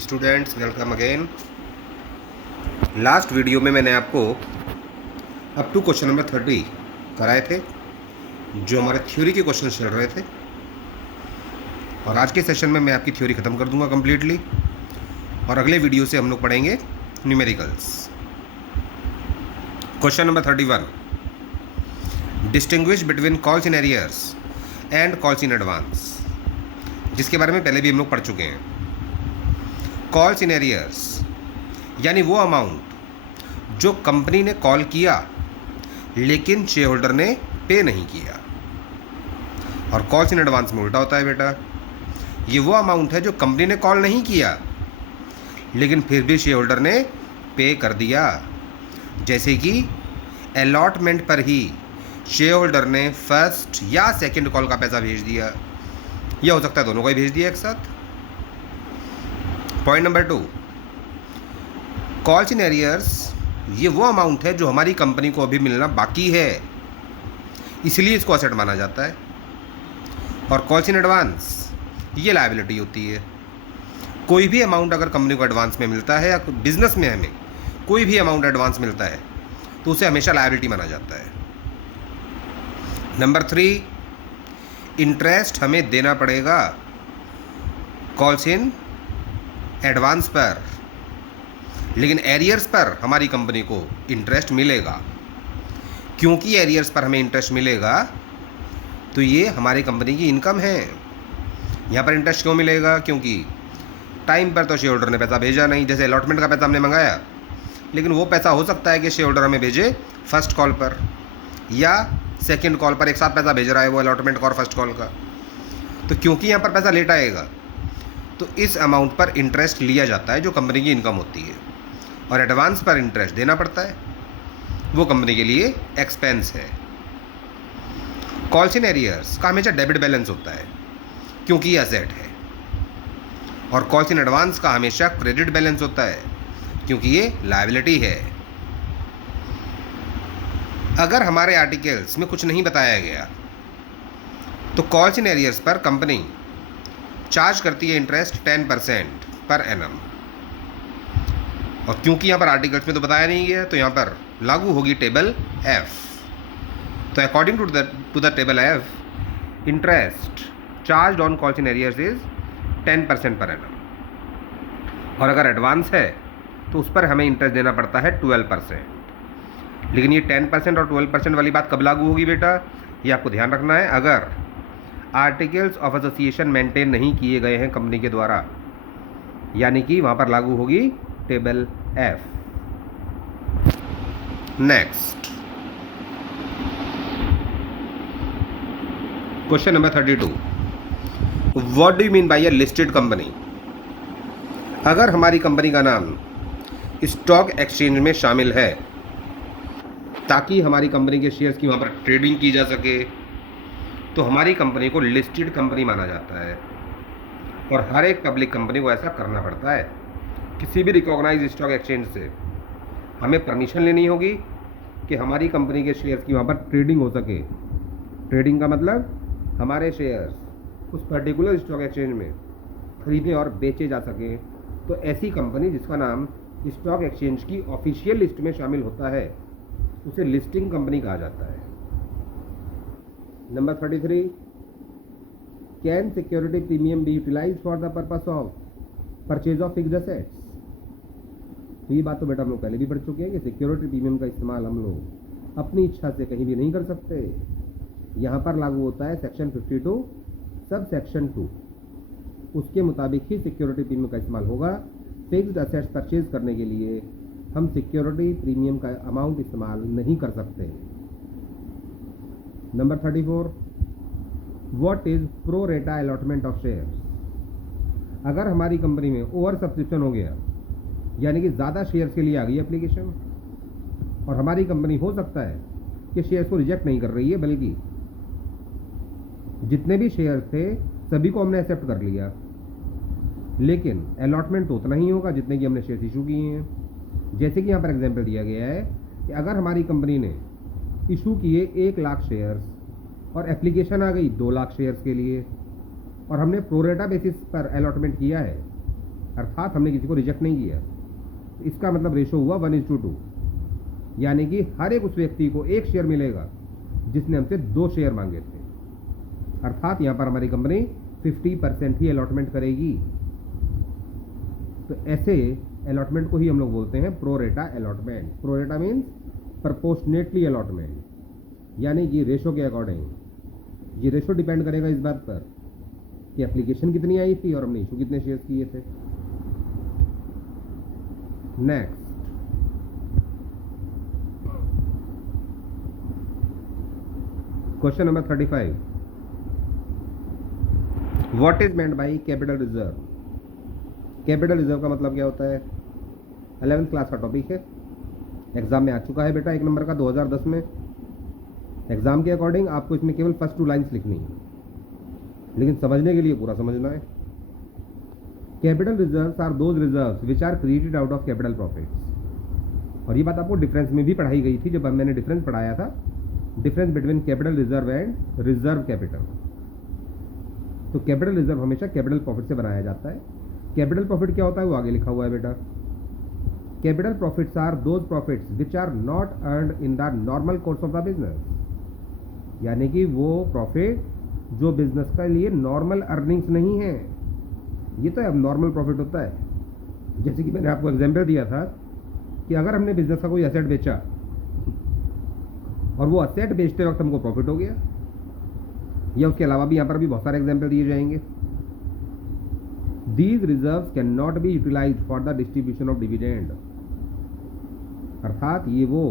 Students, welcome again. Last video में मैंने आपको अप टू क्वेश्चन नंबर 30 कराए थे, जो हमारे थ्योरी के क्वेश्चन चल रहे थे। और आज के सेशन में मैं आपकी थ्योरी ख़त्म कर दूंगा कम्प्लीटली, और अगले वीडियो से हम लोग पढ़ेंगे numericals. Question number 31, distinguish between calls in arrears and calls in advance, जिसके बारे में पहले भी हम लोग पढ़ चुके हैं। कॉल्स इन एरियर्स यानी वो अमाउंट जो कंपनी ने कॉल किया लेकिन शेयर होल्डर ने पे नहीं किया, और कॉल्स इन एडवांस में उल्टा होता है बेटा। ये वो अमाउंट है जो कंपनी ने कॉल नहीं किया लेकिन फिर भी शेयर होल्डर ने पे कर दिया। जैसे कि अलॉटमेंट पर ही शेयर होल्डर ने फर्स्ट या सेकंड कॉल का पैसा भेज दिया, या हो सकता है दोनों को ही भेज दिया एक साथ। Point number 2, calls in arrears ये वो अमाउंट है जो हमारी कंपनी को अभी मिलना बाकी है, इसलिए इसको असेट माना जाता है। और कॉल्स इन एडवांस ये लायबिलिटी होती है। कोई भी अमाउंट अगर कंपनी को एडवांस में मिलता है, या बिजनेस में हमें कोई भी अमाउंट एडवांस मिलता है, तो उसे हमेशा लायबिलिटी माना जाता है। नंबर 3, इंटरेस्ट हमें देना पड़ेगा कॉल्स इन एडवांस पर, लेकिन एरियर्स पर हमारी कंपनी को इंटरेस्ट मिलेगा। क्योंकि एरियर्स पर हमें इंटरेस्ट मिलेगा तो ये हमारी कंपनी की इनकम है। यहाँ पर इंटरेस्ट क्यों मिलेगा? क्योंकि टाइम पर तो शेयर होल्डर ने पैसा भेजा नहीं। जैसे अलॉटमेंट का पैसा हमने मंगाया, लेकिन वो पैसा हो सकता है कि शेयर होल्डर हमें भेजे फर्स्ट कॉल पर या सेकेंड कॉल पर, एक साथ पैसा भेज रहा है वो अलॉटमेंट का और फर्स्ट कॉल का। तो क्योंकि यहाँ पर पैसा लेट आएगा तो इस अमाउंट पर इंटरेस्ट लिया जाता है जो कंपनी की इनकम होती है, और एडवांस पर इंटरेस्ट देना पड़ता है, वो कंपनी के लिए एक्सपेंस है। कॉल्स इन एरियर्स का हमेशा डेबिट बैलेंस होता है क्योंकि ये असेट है, और कॉल्स इन एडवांस का हमेशा क्रेडिट बैलेंस होता है क्योंकि ये लायबिलिटी है। अगर हमारे आर्टिकल्स में कुछ नहीं बताया गया तो कॉल्स इन एरियर्स पर कंपनी चार्ज करती है इंटरेस्ट 10% पर एनम, और क्योंकि यहाँ पर आर्टिकल्स में तो बताया नहीं गया तो यहाँ पर लागू होगी टेबल एफ। तो according to the table F, interest charge on calls in arrears is 10% per annum, और अगर एडवांस है तो उस पर हमें इंटरेस्ट देना पड़ता है 12%। लेकिन ये 10% और 12% वाली बात कब लागू होगी बेटा, ये आपको ध्यान रखना है। अगर आर्टिकल्स ऑफ एसोसिएशन मेंटेन नहीं किए गए हैं कंपनी के द्वारा, यानी कि वहां पर लागू होगी table F. Next question number 32, what do you mean by a listed company? अगर हमारी कंपनी का नाम स्टॉक एक्सचेंज में शामिल है ताकि हमारी कंपनी के शेयर्स की वहां पर ट्रेडिंग की जा सके, तो हमारी कंपनी को लिस्टेड कंपनी माना जाता है, और हर एक पब्लिक कंपनी को ऐसा करना पड़ता है। किसी भी रिकॉग्नाइज स्टॉक एक्सचेंज से हमें परमिशन लेनी होगी कि हमारी कंपनी के शेयर्स की वहाँ पर ट्रेडिंग हो सके। ट्रेडिंग का मतलब हमारे शेयर्स उस पर्टिकुलर स्टॉक एक्सचेंज में खरीदे और बेचे जा सकें। तो ऐसी कंपनी जिसका नाम स्टॉक एक्सचेंज की ऑफिशियल लिस्ट में शामिल होता है, उसे लिस्टिंग कंपनी कहा जाता है। Number 33, can security premium be utilise for the purpose of purchase of fixed assets? तो ये बात तो बेटा हम लोग पहले भी पढ़ चुके हैं कि सिक्योरिटी प्रीमियम का इस्तेमाल हम लोग अपनी इच्छा से कहीं भी नहीं कर सकते। यहाँ पर लागू होता है सेक्शन 52 सब सेक्शन 2, उसके मुताबिक ही सिक्योरिटी प्रीमियम का इस्तेमाल होगा। फिक्स्ड एसेट्स परचेज करने के लिए हम सिक्योरिटी प्रीमियम का अमाउंट इस्तेमाल नहीं कर सकते। नंबर 34, व्हाट इज प्रो रेटा अलॉटमेंट ऑफ शेयर्स? अगर हमारी कंपनी में ओवर सब्सक्रिप्शन हो गया, यानी कि ज़्यादा शेयर्स के लिए आ गई एप्लीकेशन, और हमारी कंपनी हो सकता है कि शेयर्स को रिजेक्ट नहीं कर रही है, बल्कि जितने भी शेयर्स थे सभी को हमने एक्सेप्ट कर लिया, लेकिन अलॉटमेंट तो उतना ही होगा जितने की हमने शेयर्स इशू किए हैं। जैसे कि यहाँ पर एग्जाम्पल दिया गया है कि अगर हमारी कंपनी ने इशू किए 1 लाख शेयर्स और एप्लीकेशन आ गई 2 लाख शेयर्स के लिए, और हमने प्रोरेटा बेसिस पर अलॉटमेंट किया है, अर्थात हमने किसी को रिजेक्ट नहीं किया। इसका मतलब रेशो हुआ 1:2, यानी कि हर एक उस व्यक्ति को एक शेयर मिलेगा जिसने हमसे 2 शेयर मांगे थे। अर्थात यहाँ पर हमारी कंपनी 50% ही अलॉटमेंट करेगी। तो ऐसे अलॉटमेंट को ही हम लोग बोलते हैं pro rata allotment. Pro rata means proportionately allotment, यानी ये रेशो के अकॉर्डिंग। ये रेशो डिपेंड करेगा इस बात पर कि एप्लीकेशन कितनी आई थी और हमने इशू कितने शेयर्स किए थे। Next, question number 35, what is meant by capital reserve. Capital reserve का मतलब क्या होता है? 11th क्लास का टॉपिक है, एग्जाम में आ चुका है बेटा 1 नंबर का 2010 में। एग्जाम के अकॉर्डिंग आपको इसमें केवल फर्स्ट 2 लाइन्स लिखनी है, लेकिन समझने के लिए पूरा समझना है। Capital reserves are those reserves which are created out of capital profits. और ये बात आपको डिफरेंस में भी पढ़ाई गई थी, जब मैंने डिफरेंस पढ़ाया था, difference between capital reserve and reserve capital. तो कैपिटल रिजर्व हमेशा कैपिटल प्रॉफिट से बनाया जाता है। कैपिटल प्रॉफिट क्या होता है वो आगे लिखा हुआ है बेटा। Capital profits are those profits which are not earned in the normal course of the business, यानी कि वो प्रॉफिट जो बिजनेस के लिए नॉर्मल अर्निंग्स नहीं है, ये तो अब नॉर्मल प्रॉफिट होता है। जैसे कि मैंने आपको एग्जाम्पल दिया था कि अगर हमने बिजनेस का कोई एसेट बेचा और वो एसेट बेचते वक्त हमको प्रॉफिट हो गया, या उसके अलावा भी यहाँ पर भी बहुत सारे एग्जाम्पल दिए जाएंगे। These reserves can not be utilised for the distribution of dividend. अर्थात ये वो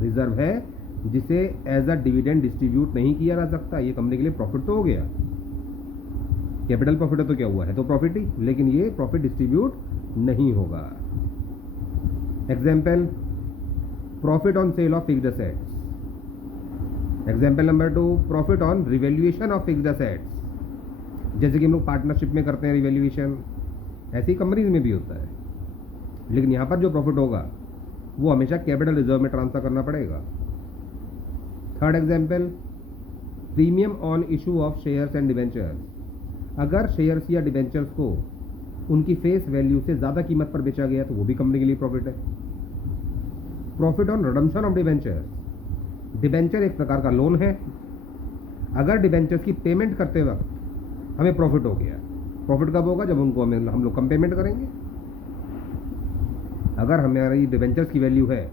रिजर्व है जिसे एज अ डिविडेंड डिस्ट्रीब्यूट नहीं किया जा सकता। ये कंपनी के लिए प्रॉफिट तो हो गया, कैपिटल प्रॉफिट है तो क्या हुआ है, तो प्रॉफिट ही, लेकिन ये प्रॉफिट डिस्ट्रीब्यूट नहीं होगा। Example, profit on sale of fixed assets. Example number 2, profit on revaluation of fixed assets. जैसे कि हम लोग पार्टनरशिप में करते हैं रिवैल्यूएशन, ऐसी कंपनीज में भी होता है, लेकिन यहाँ पर जो प्रॉफिट होगा वो हमेशा कैपिटल रिजर्व में ट्रांसफर करना पड़ेगा। Third example, premium on issue of shares and debentures. अगर शेयर्स या डिबेंचर्स को उनकी फेस वैल्यू से ज़्यादा कीमत पर बेचा गया तो वो भी कंपनी के लिए प्रॉफिट है। Profit on redemption of debentures. Debenture एक प्रकार का लोन है, अगर डिबेंचर्स की पेमेंट करते वक्त हमें प्रॉफिट हो गया, प्रॉफिट कब होगा, जब उनको हम लोग कम पेमेंट करेंगे। अगर हमारी डिबेंचर्स की वैल्यू है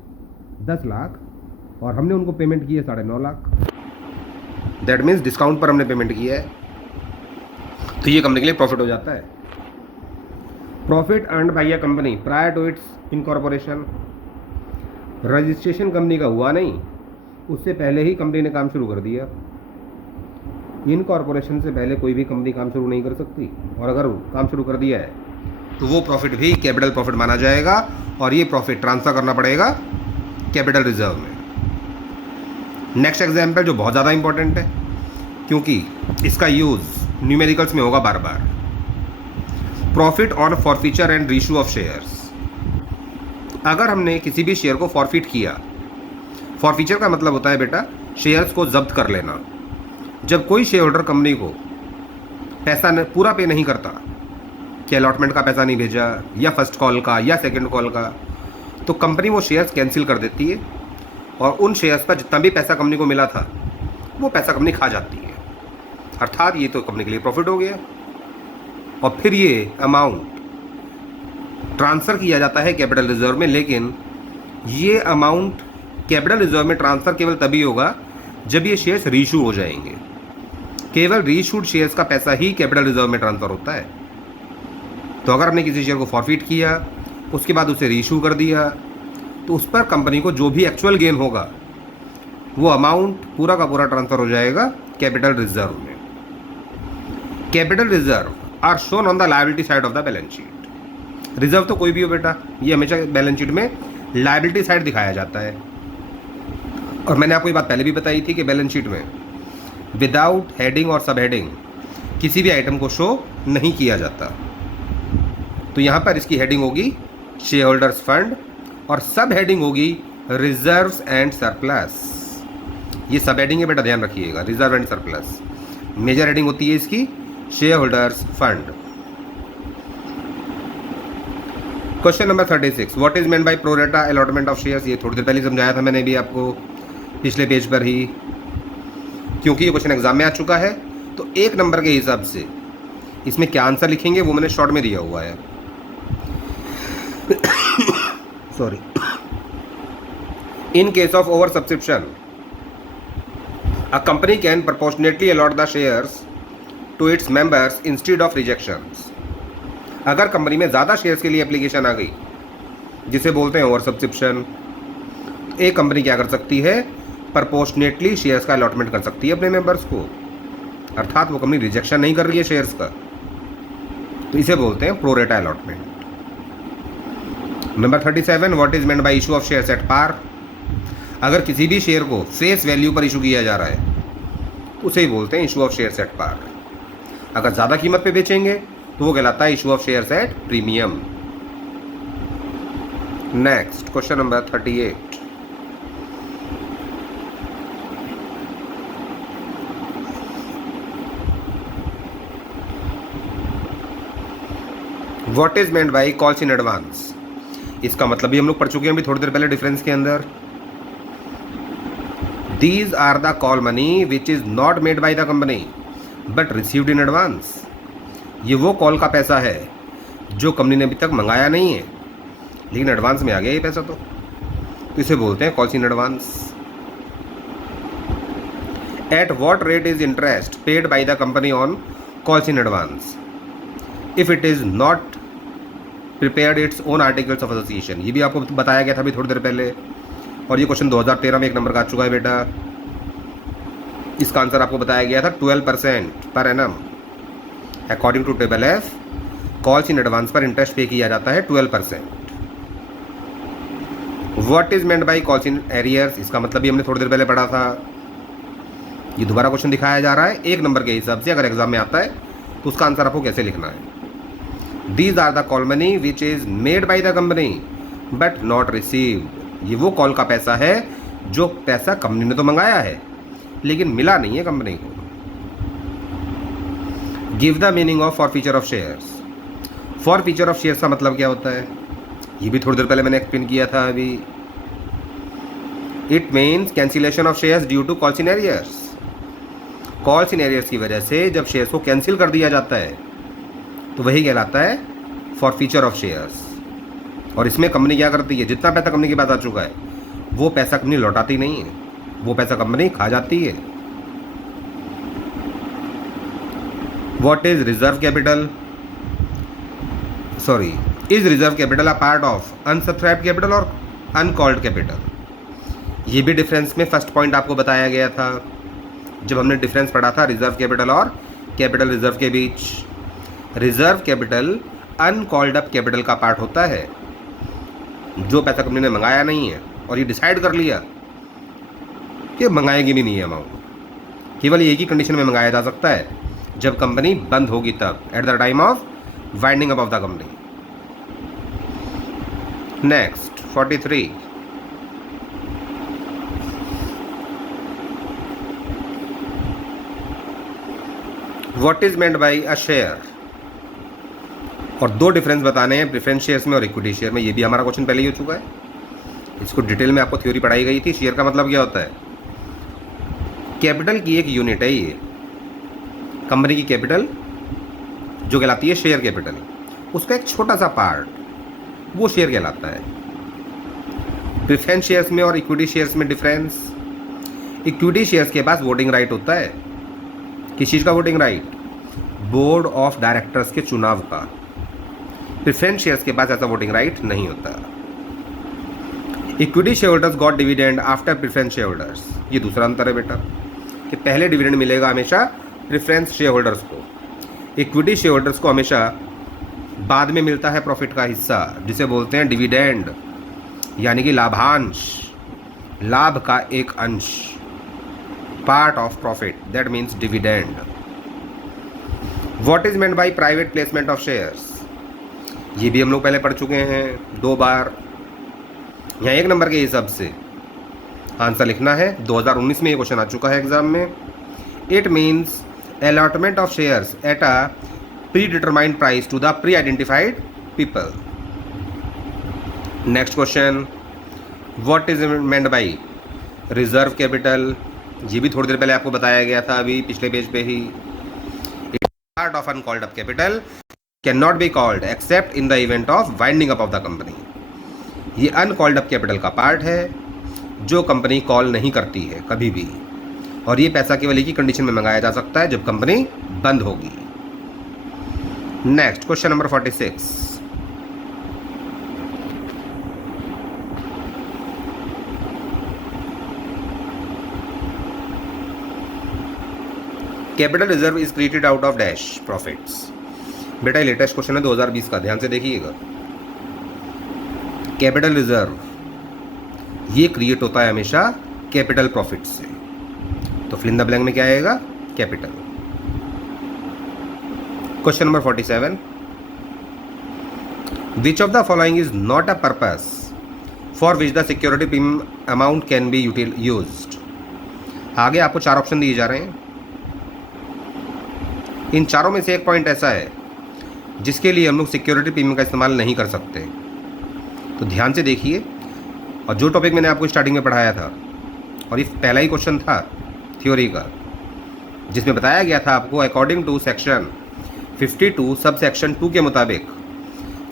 10 लाख और हमने उनको पेमेंट की है 9.5 लाख, दैट मीन्स डिस्काउंट पर हमने पेमेंट किया है, तो ये कंपनी के लिए प्रॉफिट हो जाता है। Profit earned by a company prior to its incorporation. Registration company का हुआ नहीं, उससे पहले ही कंपनी ने काम शुरू कर दिया। इनकॉर्पोरेशन से पहले कोई भी कंपनी काम शुरू नहीं कर सकती, और अगर काम शुरू कर दिया है तो वो प्रॉफिट भी कैपिटल प्रॉफिट माना जाएगा, और ये प्रॉफिट ट्रांसफर करना पड़ेगा कैपिटल रिजर्व में। नेक्स्ट एग्जाम्पल जो बहुत ज़्यादा इंपॉर्टेंट है, क्योंकि इसका यूज़ न्यूमेरिकल्स में होगा बार बार। Profit on forfeiture and reissue of shares. अगर हमने किसी भी शेयर को फॉरफिट किया, फॉरफीचर का मतलब होता है बेटा शेयर्स को जब्त कर लेना। जब कोई शेयर होल्डर कंपनी को पैसा पूरा पे नहीं करता, कि अलॉटमेंट का पैसा नहीं भेजा, या फर्स्ट कॉल का या सेकंड कॉल का, तो कंपनी वो शेयर्स कैंसिल कर देती है, और उन शेयर्स पर जितना भी पैसा कंपनी को मिला था वो पैसा कंपनी खा जाती है। अर्थात ये तो कंपनी के लिए प्रॉफिट हो गया, और फिर ये अमाउंट ट्रांसफ़र किया जाता है कैपिटल रिजर्व में। लेकिन ये अमाउंट कैपिटल रिजर्व में ट्रांसफ़र केवल तभी होगा जब ये शेयर्स रीइशू हो जाएंगे। केवल रीइशूड शेयर्स का पैसा ही कैपिटल रिजर्व में ट्रांसफ़र होता है। तो अगर हमने किसी शेयर को फॉरफिट किया, उसके बाद उसे रीइशू कर दिया, तो उस पर कंपनी को जो भी एक्चुअल गेन होगा वो अमाउंट पूरा का पूरा ट्रांसफ़र हो जाएगा कैपिटल रिजर्व में। Capital reserve are shown on the liability side of the balance sheet. Reserve तो कोई भी हो बेटा, ये हमेशा बैलेंस शीट में लायबिलिटी साइड दिखाया जाता है। और मैंने आपको ये बात पहले भी बताई थी कि बैलेंस शीट में विदाउट हेडिंग और सब हेडिंग किसी भी आइटम को शो नहीं किया जाता। तो यहाँ पर इसकी हेडिंग होगी शेयर होल्डर्स फंड, और सब हेडिंग होगी रिजर्व्स एंड सरप्लस। ये सब हेडिंग है बेटा, ध्यान रखिएगा, reserve and surplus. Major heading होती है इसकी share holders fund. Question number 36, what is meant by pro rata allotment of shares. ये थोड़ी देर पहले समझाया था मैंने भी आपको पिछले पेज पर ही, क्योंकि ये क्वेश्चन एग्जाम में आ चुका है तो एक नंबर के हिसाब से इसमें क्या आंसर लिखेंगे वो मैंने शॉर्ट में दिया हुआ है। Sorry. In case of over subscription a company can proportionately allot the shares to its members instead of rejections. अगर कंपनी में ज़्यादा शेयर्स के लिए एप्लीकेशन आ गई, जिसे बोलते हैं ओवर सब्सक्रिप्शन, एक कंपनी क्या कर सकती है, प्रपोर्शनेटली शेयर्स का अलॉटमेंट कर सकती है अपने मेंबर्स को, अर्थात वो कंपनी रिजेक्शन नहीं कर रही है शेयर्स का, तो इसे बोलते हैं pro rata allotment. Number 37, what is meant by issue of shares at par. अगर किसी भी शेयर को फेस वैल्यू पर इशू किया जा रहा है तो उसे ही बोलते हैं issue of shares at par. अगर ज़्यादा कीमत पे बेचेंगे तो वो कहलाता है issue of shares at premium. Next question number 38, what is meant by calls in advance. इसका मतलब भी हम लोग पढ़ चुके हैं अभी थोड़ी देर पहले डिफरेंस के अंदर। These are the call money which is not made by the company but received in advance. ये वो कॉल का पैसा है जो कंपनी ने अभी तक मंगाया नहीं है लेकिन एडवांस में आ गया ये पैसा, तो इसे बोलते हैं calls in advance. At what rate is interest paid by the company on calls in advance if it is not prepared its own articles of association. ये भी आपको बताया गया था अभी थोड़ी देर पहले, और ये क्वेश्चन 2013 में एक नंबर का आ चुका है बेटा। इसका आंसर आपको बताया गया था 12% per annum. According to table F, calls in advance पर इंटरेस्ट पे किया जाता है 12%। What is meant by calls in arrears. इसका मतलब भी हमने थोड़ी देर पहले पढ़ा था। ये दोबारा क्वेश्चन दिखाया जा रहा है एक नंबर के हिसाब से, अगर एग्जाम में आता है तो उसका आंसर आपको कैसे लिखना है। These are the call money which is made by the company but not received. ये वो कॉल का पैसा है जो पैसा कंपनी ने तो मंगाया है लेकिन मिला नहीं है कंपनी को। Give the meaning of forfeiture of shares. Forfeiture of shares का मतलब क्या होता है, ये भी थोड़ी देर पहले मैंने एक्सप्लेन किया था अभी। It means cancellation of shares due to calls in arrears. Calls in arrears की वजह से जब शेयर्स को कैंसिल कर दिया जाता है तो वही कहलाता है फॉरफीचर ऑफ शेयर्स। और इसमें कंपनी क्या करती है, जितना पैसा कंपनी के पास आ चुका है वो पैसा कंपनी लौटाती नहीं है, वो पैसा कंपनी खा जाती है। What is reserve capital, sorry, is reserve capital a part of unsubscribed capital और अनकॉल्ड कैपिटल। ये भी डिफरेंस में फर्स्ट पॉइंट आपको बताया गया था जब हमने डिफरेंस पढ़ा था रिजर्व कैपिटल और कैपिटल रिजर्व के बीच। Reserve capital uncalled up capital का पार्ट होता है, जो पैसा कंपनी ने मंगाया नहीं है और ये डिसाइड कर लिया कि मंगाएगी भी नहीं है अमाउंट। केवल एक ही कंडीशन में मंगाया जा सकता है, जब कंपनी बंद होगी तब, at the time of winding up of the company. Next 43, what is meant bye a share. और दो डिफरेंस बताने हैं प्रेफरेंस शेयर्स में और इक्विटी शेयर में। ये भी हमारा क्वेश्चन पहले ही हो चुका है, इसको डिटेल में आपको थ्योरी पढ़ाई गई थी। शेयर का मतलब क्या होता है, कैपिटल की एक यूनिट है ये, कंपनी की कैपिटल जो कहलाती है शेयर कैपिटल, उसका एक छोटा सा पार्ट वो शेयर कहलाता है। प्रेफरेंस शेयर्स में और इक्विटी शेयर्स में डिफरेंस, इक्विटी शेयर्स के पास वोटिंग राइट होता है। किस चीज़ का voting right, board of directors के चुनाव का। प्रेफरेंस शेयर्स के पास ऐसा वोटिंग राइट नहीं होता। Equity share holders got dividend after preference share holders. ये दूसरा अंतर है बेटा, कि पहले डिविडेंड मिलेगा हमेशा प्रेफरेंस शेयर होल्डर्स को, इक्विटी शेयर होल्डर्स को हमेशा बाद में मिलता है प्रॉफिट का हिस्सा, जिसे बोलते हैं डिविडेंड, यानी कि लाभांश, लाभ का एक अंश, part of profit, that means dividend. What is meant by private placement of shares. ये भी हम लोग पहले पढ़ चुके हैं 2 बार। यहाँ एक नंबर के हिसाब से आंसर लिखना है, 2019 में ये क्वेश्चन आ चुका है एग्जाम में। It means allotment of shares at a pre determined price to the pre identified people. Next question, what is meant by reserve capital? ये भी थोड़ी देर पहले आपको बताया गया था, अभी पिछले पेज पे ही। Part of uncalled up capital can not be called except in the event of winding up of the company. ये अनकॉल्ड अप कैपिटल का पार्ट है जो कंपनी कॉल नहीं करती है कभी भी, और ये पैसा केवल एक ही कंडीशन में मंगाया जा सकता है जब कंपनी बंद होगी। Next question number 46, capital reserve is created out of dash profits. बेटा ये लेटेस्ट क्वेश्चन है 2020 का, ध्यान से देखिएगा। कैपिटल रिजर्व ये क्रिएट होता है हमेशा कैपिटल प्रॉफिट से, तो फिल इन द ब्लैंक में क्या आएगा? Capital. Question number 47, which of the following is not a purpose for which the security premium amount can be used? आगे आपको 4 ऑप्शन दिए जा रहे हैं, इन चारों में से एक पॉइंट ऐसा है जिसके लिए हम लोग सिक्योरिटी प्रीमियम का इस्तेमाल नहीं कर सकते, तो ध्यान से देखिए। और जो टॉपिक मैंने आपको स्टार्टिंग में पढ़ाया था, और ये पहला ही क्वेश्चन था थ्योरी का, जिसमें बताया गया था आपको according to section 52 sub section 2 के मुताबिक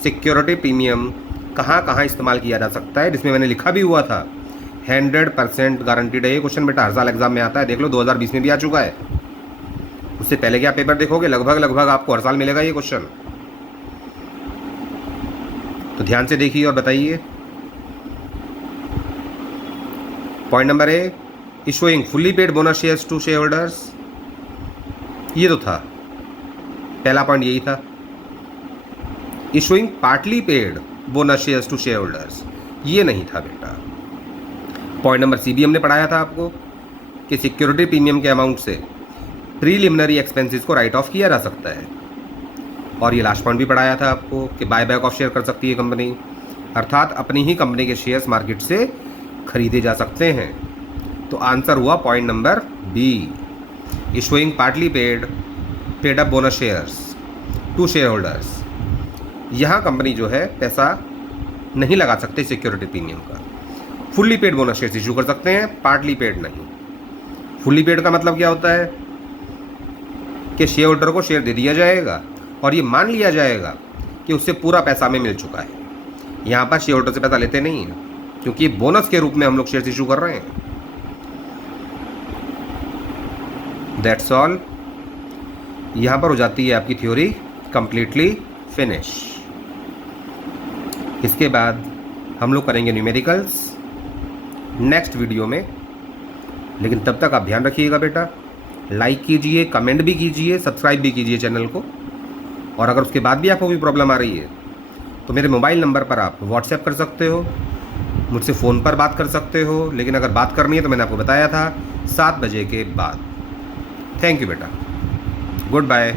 सिक्योरिटी प्रीमियम कहाँ कहाँ इस्तेमाल किया जा सकता है, जिसमें मैंने लिखा भी हुआ था 100% गारंटीड है। ये क्वेश्चन बेटा हर साल एग्जाम में आता है, देख लो 2020 में भी आ चुका है। उससे पहले क्या पेपर देखोगे, लगभग आपको हर साल मिलेगा ये क्वेश्चन, तो ध्यान से देखिए और बताइए। Point number A, issuing fully paid bonus shares to share holders, ये तो था, पहला पॉइंट यही था। Issuing partly paid bonus shares to share holders, ये नहीं था बेटा। पॉइंट नंबर सी भी हमने पढ़ाया था आपको कि सिक्योरिटी प्रीमियम के अमाउंट से प्रीलिमिनरी एक्सपेंसेस को राइट ऑफ किया जा सकता है, और ये लास्ट पॉइंट भी पढ़ाया था आपको कि बाय बैक ऑफ शेयर कर सकती है कंपनी, अर्थात अपनी ही कंपनी के शेयर्स मार्केट से खरीदे जा सकते हैं। तो आंसर हुआ point number B, issuing partly paid up bonus shares to share holders. यहाँ कंपनी जो है पैसा नहीं लगा सकते सिक्योरिटी प्रीमियम का, fully paid bonus shares issue कर सकते हैं, पार्टली पेड नहीं। फुल्ली पेड का मतलब क्या होता है कि शेयर होल्डर को शेयर दे दिया जाएगा और ये मान लिया जाएगा कि उससे पूरा पैसा हमें मिल चुका है। यहाँ पर शेयर होल्डर से पैसा लेते नहीं हैं, क्योंकि बोनस के रूप में हम लोग शेयर्स इशू कर रहे हैं। That's all. यहाँ पर हो जाती है आपकी थ्योरी कंप्लीटली फिनिश। इसके बाद हम लोग करेंगे न्यूमेरिकल्स नेक्स्ट वीडियो में, लेकिन तब तक आप ध्यान रखिएगा बेटा, लाइक कीजिए, कमेंट भी कीजिए, सब्सक्राइब भी कीजिए चैनल को। और अगर उसके बाद भी आपको कोई प्रॉब्लम आ रही है तो मेरे मोबाइल नंबर पर आप व्हाट्सएप कर सकते हो, मुझसे फ़ोन पर बात कर सकते हो, लेकिन अगर बात करनी है तो मैंने आपको बताया था 7 बजे के बाद। थैंक यू बेटा, गुड बाय।